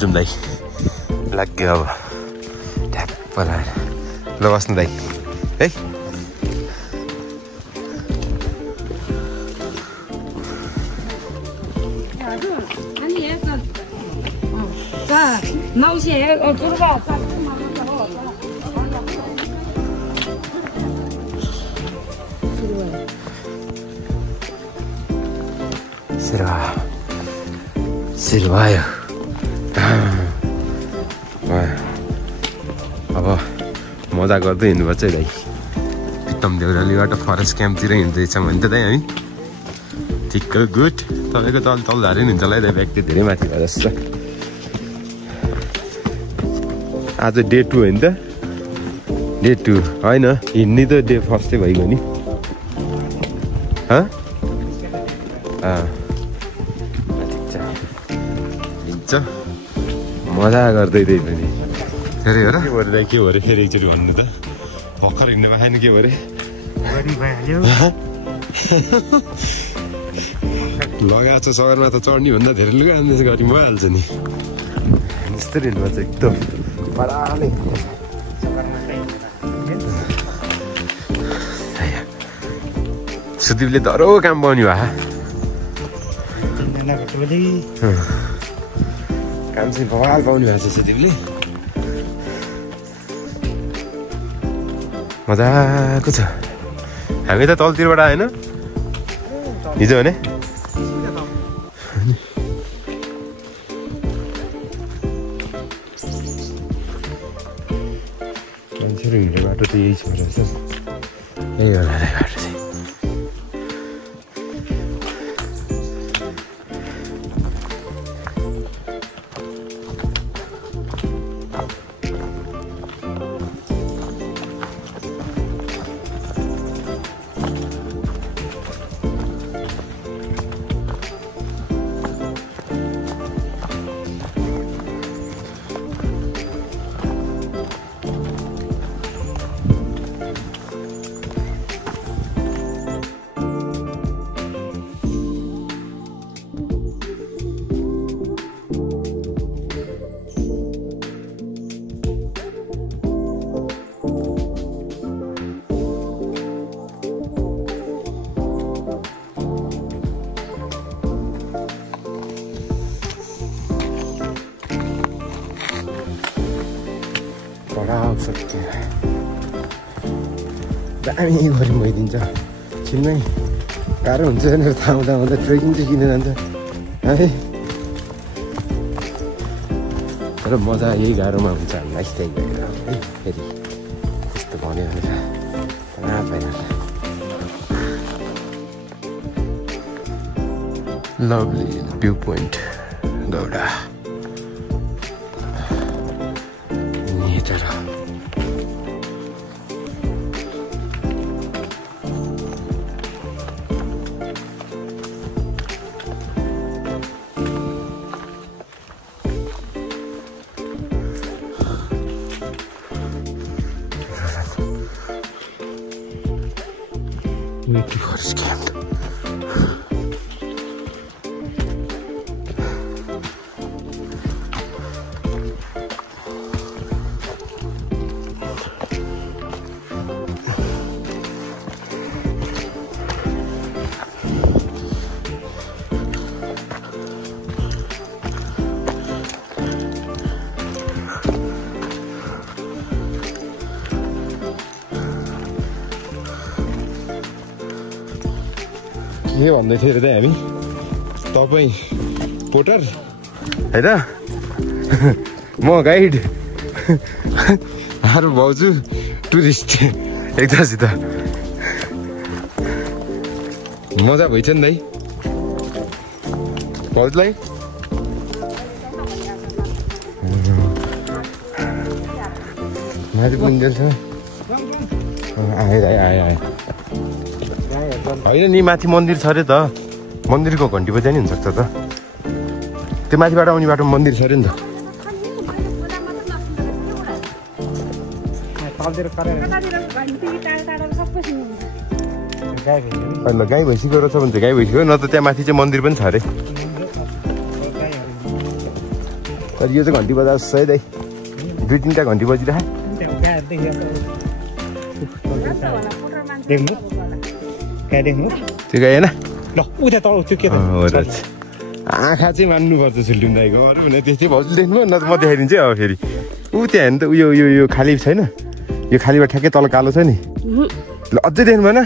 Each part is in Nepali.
जाउँ दाइ लाग्यो अब ठ्याप्प लाएर ल बस्नु दाइ है सिरवायो अब मजा गर्दै हिँड्नुपर्छ है दाइ प्रितम देउरालीबाट फरेस्ट क्याम्पतिर हिँड्दैछौँ भने त दाइ हामी ठिक्क गुड तपाईँको तल तल झारी नि हुन्छ होला है दाइ ब्याग धेरै माथि भयो जस्तो आज डे 2 होइन त डे 2 होइन हिँड्ने त डे फर्स्टै भइगयो नि हिँड्छ मजा गर्दै त्यही पनि फेरि हो र के भरे के भरे फेरि एकचोटि भन्नु त भर्खर हिँड्नमा खानु के भरे लगाएको छ सहरमा त चढ्ने भन्दा धेरै लुगा आम्देश गरी भइहाल्छ नि यस्तो हिँड्नुपर्छ एकदम बराले सुदीपले धरो काम पाउने भए काम चाहिँ भवाल पाउने भएको छ सुदीपले मजाको छ हामी त तलतिरबाट आएन हिजो भने मान्छेहरू हिँड्ने बाटो त यही छ रहेछ यही होला बाटो चाहिँ दामी भरि भइदिन्छ छिनमै गाह्रो हुन्छ भनेर थाहा हुँदा ट्रेकिङ चाहिँ किन जान्छ है तर मजा यही गाह्रोमा हुन्छ हामीलाई त्यही भएर है फेरि त्यस्तो भन्यो भने lovely viewpoint Gauda Forest camp. के भन्दै थियो अरे हामी तपाईँ पोटर होइन म गाइड हारू भाउजू टुरिस्ट एकतासित मजा भइछ नि दाइ भाउजूलाई माथि मन्दिर छ आए आए आए आए होइन नि माथि मन्दिर छ अरे त मन्दिरको घन्टी बजाइ नि हुनसक्छ त त्यो माथिबाट आउने बाटो मन्दिर छ अरे नि त ल गाई भैँसी गएर छ भने चाहिँ गाई भैँसी हो न त त्यहाँ माथि चाहिँ मन्दिर पनि छ अरे तर यो चाहिँ घन्टी बजाएको जस्तो है दाइ 2-3टा घन्टी बजिरहेको त्यो गएन आँखा चाहिँ मान्नुपर्छ छुल्टिम दाइको अरू भने त्यस्तै भाउजूले देख्नु न त म देखाइदिन्छु अब फेरि ऊ त्यहाँ हेर्नु त उयो यो यो खाली छैन यो खालीबाट ठ्याक्कै तल कालो छ नि ल अझै देख्नु भएन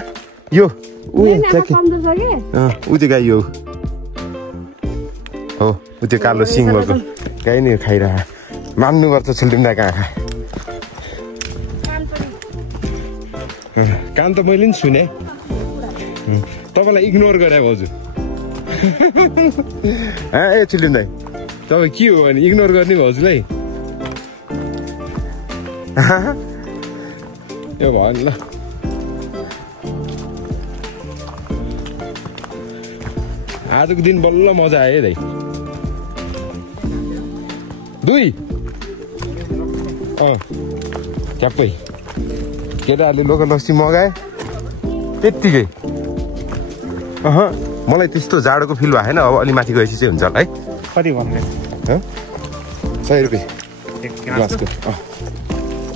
यो ऊ त्यो गाई यो हो ऊ त्यो कालो सिङ भएको गाई नि खाइरह मान्नुपर्छ छुल्टिम दाइको आँखा कान त मैले नि सुने तपाईँलाई इग्नोर गरे भाउजू ए छुल्टिम दाइ तपाईँ के हो भने इग्नोर गर्ने भाउजूलाई यो भयो नि ल आजको दिन बल्ल मजा आयो दाइ 2 ट्याप्पै केटाहरूले लोकल लस्सी मगाए त्यत्तिकै मलाई त्यस्तो जाडोको फिल भएको छैन अब अलि माथि गएपछि चाहिँ हुन्छ होला है कति भन्नु 100 रुपियाँ ग्लासको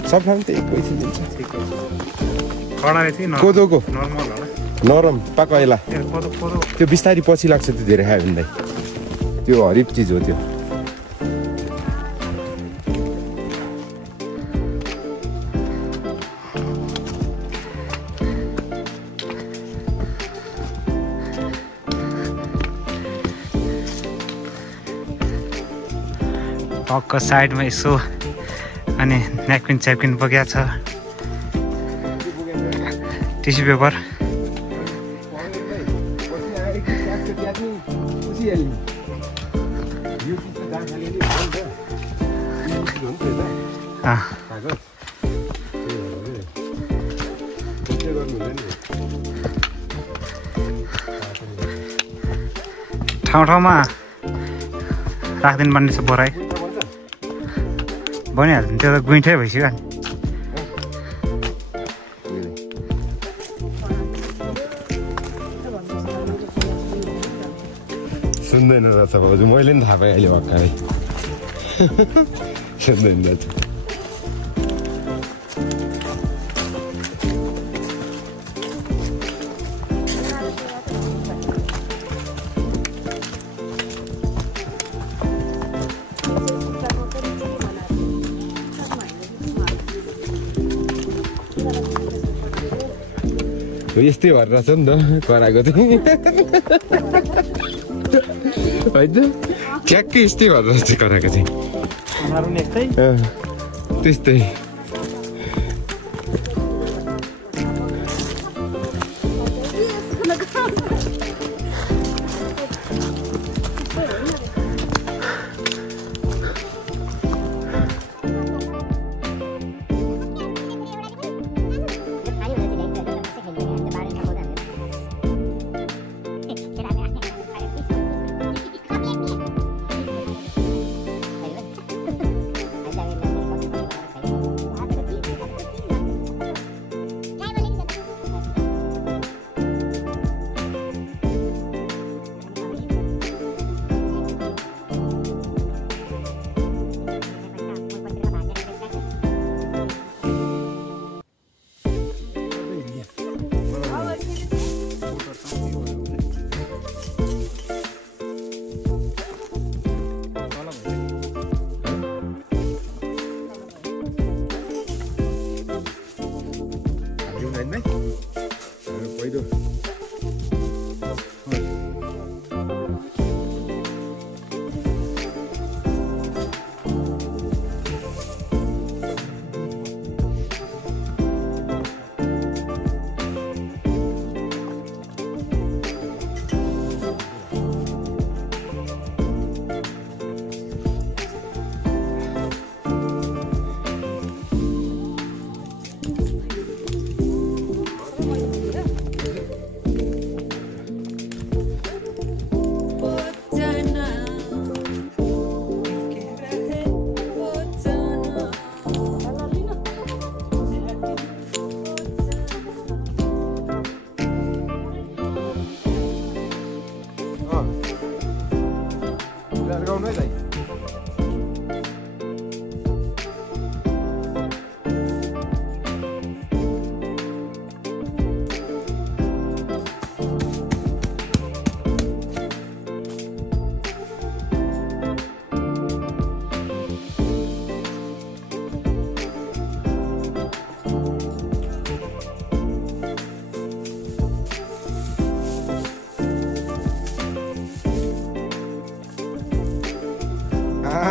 सब ठाउँ त एक पैसा दिन्छ कोदोको नरम पाकैला त्यो बिस्तारी पछि लाग्छ त्यो धेरै खायो भने त्यो हरिप चिज हो त्यो हकको साइडमा यसो अनि न्यापकिन च्यापकिन बगेको छ टिस्यु पेपर ठाउँ ठाउँमा राखिदिनु पर्ने छ बोराइ बनिहाल्छ त्यो त गुइँठै भइसक्यो सुन्दैन रहेछ भाउजू मैले पनि थाहा पाएँ अहिले भर्खरै सुन्दैन रहेछ यस्तै भएर रहेछ नि त कराएको चाहिँ होइन ठ्याक्कै यस्तै भएर रहेछ कराएको चाहिँ त्यस्तै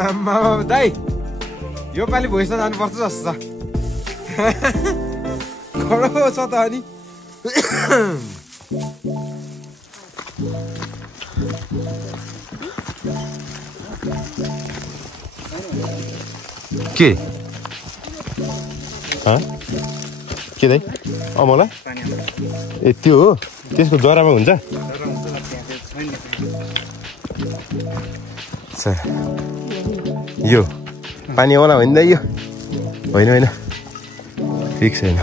आम्मा दाइ यो पालि भोइसमा जानुपर्छ जस्तो छ खडो छ त अनि के के दाइ मलाई ए त्यो हो त्यसको जरामा हुन्छ यो पानी आउला होइन दाइ यो होइन फिक्स होइन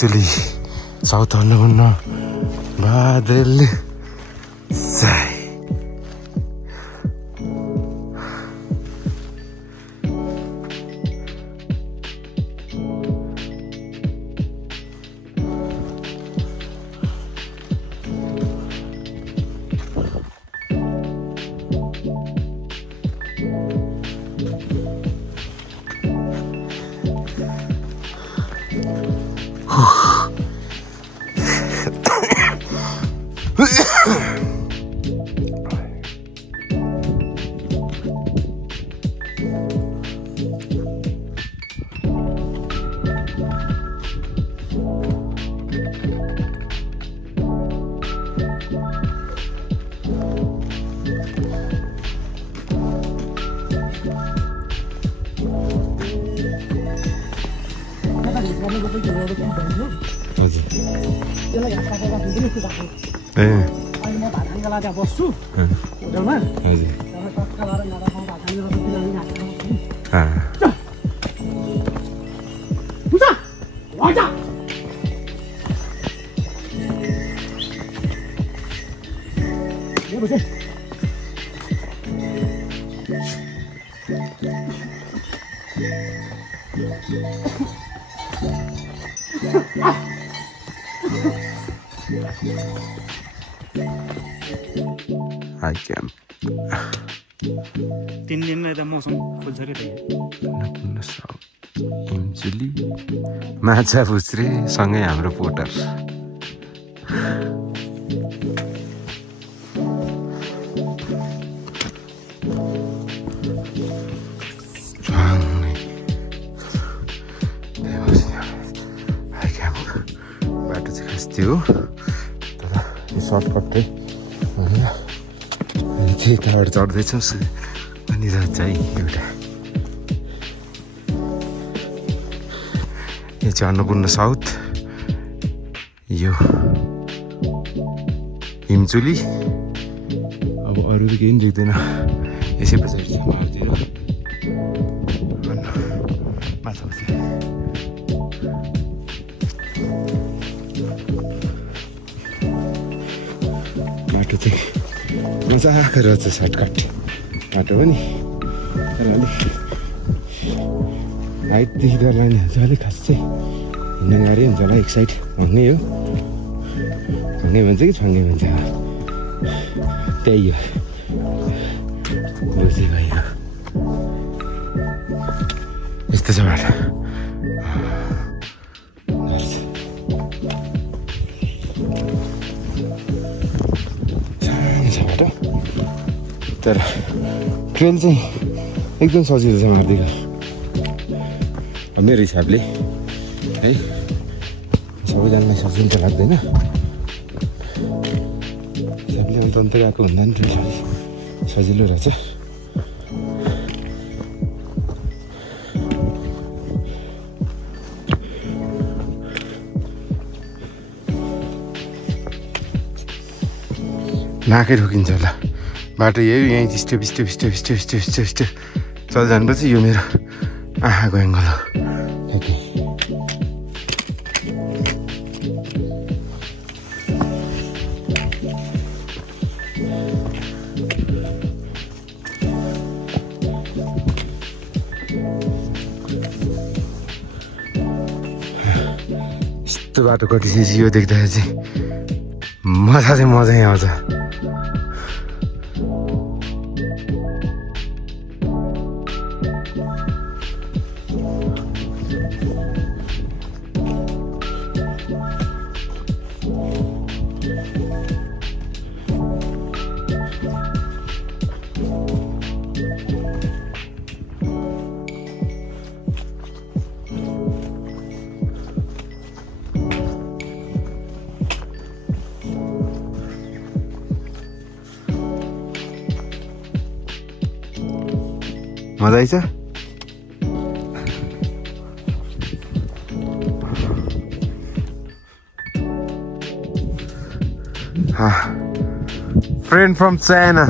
Eventually, South Andaman, Badal, Sai. Hi camp. 3 दिन में तो मौसम खुल सके थे हिमचुली माछा फुच्रे सँगै हाम्रो पोटर बाटो चाहिँ खास थियो तर यो सर्टकट चाहिँ यताबाट चढ्दैछौँ अनि चाहिँ एउटा यो चाहिँ अन्नपूर्ण साउथ यो हिमचुली अब अरू त केही पनि देख्दैन यसै पछाडि चाहिँ मारुतिर माछा बाटो चाहिँ मजाको रहेछ सर्टकट बाटो पनि तर अलिक हाइटदेखि डर लाग्ने हुन्छ अलिक खास चाहिँ हिँड्न गाह्रै हुन्छ होला एक साइड भङ्गै हो भङ्गै भन्छ कि छङ्गै भन्छ त्यही हो बुझी भयो यस्तो छ बाटो सानो छ बाटो तर ट्रेन चाहिँ एकदम सजिलो छ मार्दिको मेरो हिसाबले है सबैजनालाई सजिलो त लाग्दैन हिसाबले अन्त गएको हुँदा नि ट्रेन सजिलो रहेछ नाकै ठोकिन्छ होला बाटो यही यहीँ step step step step step step step चल जानुपर्छ यो मेरो आँखाको एङ्गल हो यस्तो बाटो कटिसकेपछि यो देख्दाखेरि चाहिँ मजै आउँछ मजा आइछ फ्रेन्ड फ्रम चाइना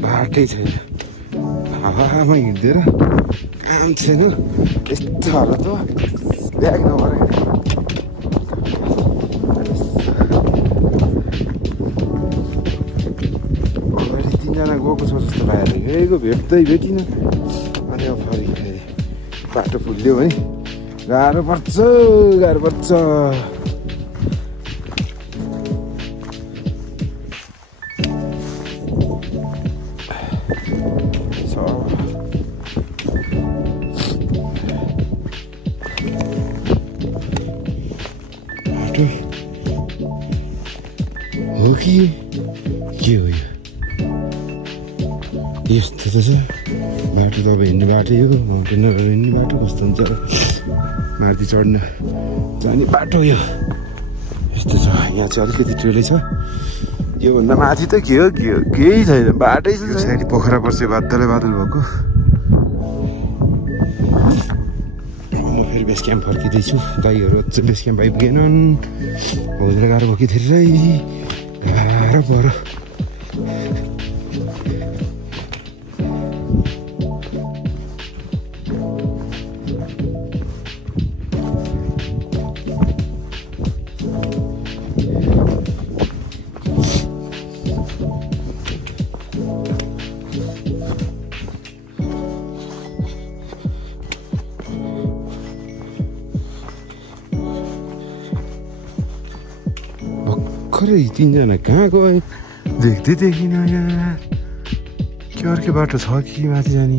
बाटै छैन हावामा हिँड्दै काम छैन यस्तो हालत हो ब्याग नभएर अगाडि 3 जना गएको छ जस्तो लागेको भेटिनँ अनि अब फेरि बाटो फुल्यो भने गाह्रो पर्छ हो कि के हो यो यस्तो त छ बाटो त अब हिँड्ने बाटै हो माउन्टेनरहरू हिँड्ने बाटो कस्तो हुन्छ माथि चढ्न जाने बाटो यो यस्तो छ यहाँ चाहिँ अलिकति ट्रेलै छ योभन्दा माथि त के हो केही छैन बाटै छ साइड पोखरा पर्छ बादलै बादल भएको म फेरि बेस क्याम्प फर्किँदैछु दाइहरू चाहिँ बेस क्याम्प आइपुगेनन् हौजरा गाह्रो भयो कि धेरै गाह्रो पऱ्यो भर्खरै 3 जना कहाँ गए देख्दै देखिनँ यार के अर्कै बाटो छ कि माथि जाने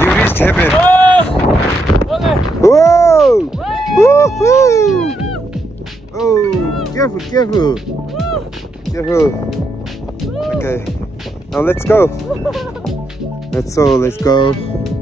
You reached heaven. Oh! careful, careful. Careful. Okay, now let's go. Let's go.